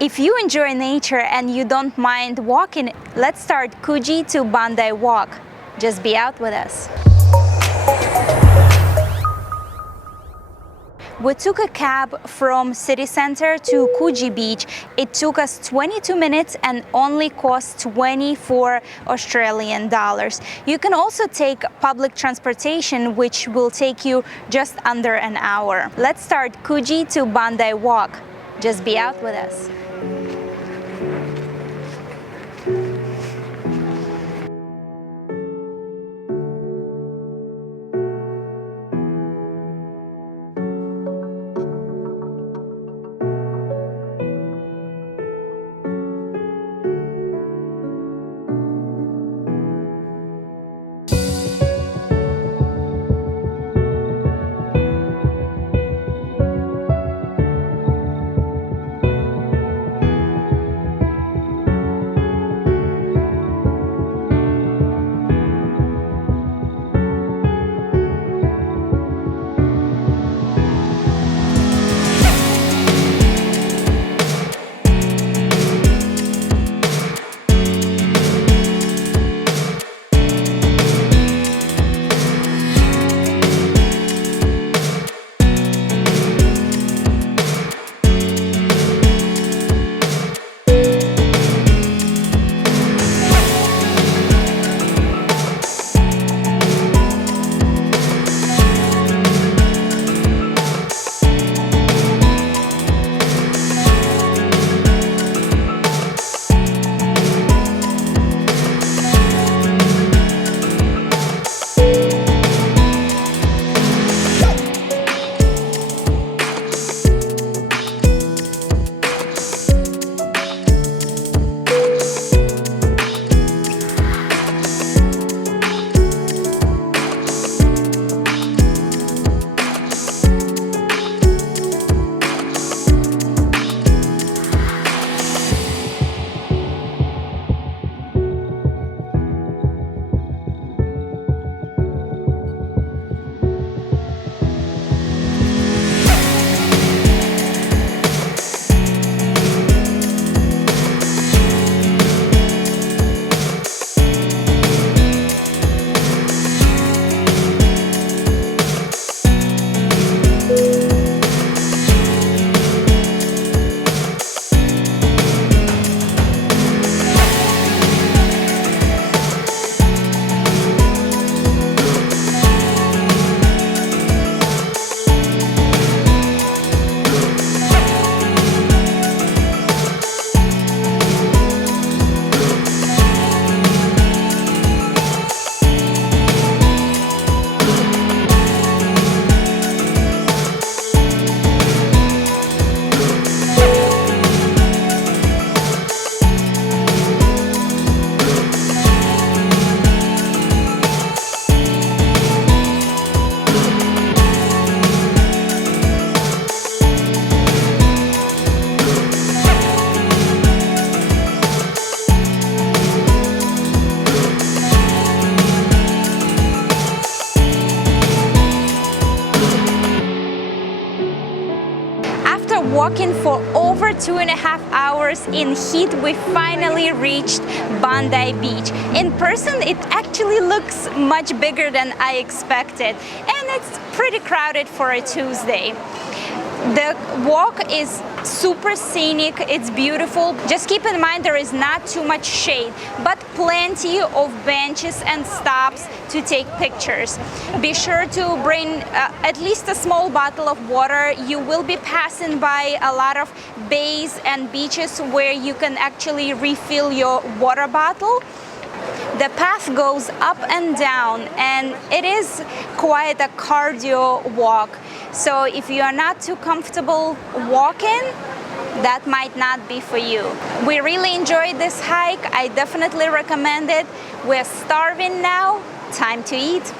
If you enjoy nature and you don't mind walking, let's start Coogee to Bondi walk. Just be out with us. We took a cab from city center to Coogee Beach. It took us 22 minutes and only cost 24 Australian dollars. You can also take public transportation, which will take you just under an hour. Let's start Coogee to Bondi walk. Just be out with us. Walking for over 2.5 hours in heat, we finally reached Bondi Beach. In person, it actually looks much bigger than I expected, and it's pretty crowded for a Tuesday. The walk is super scenic, it's beautiful. Just keep in mind there is not too much shade, but plenty of benches and stops to take pictures. Be sure to bring at least a small bottle of water. You will be passing by a lot of bays and beaches where you can actually refill your water bottle. The path goes up and down, and it is quite a cardio walk. So if you are not too comfortable walking, that might not be for you. We really enjoyed this hike. I definitely recommend it. We're starving now. Time to eat.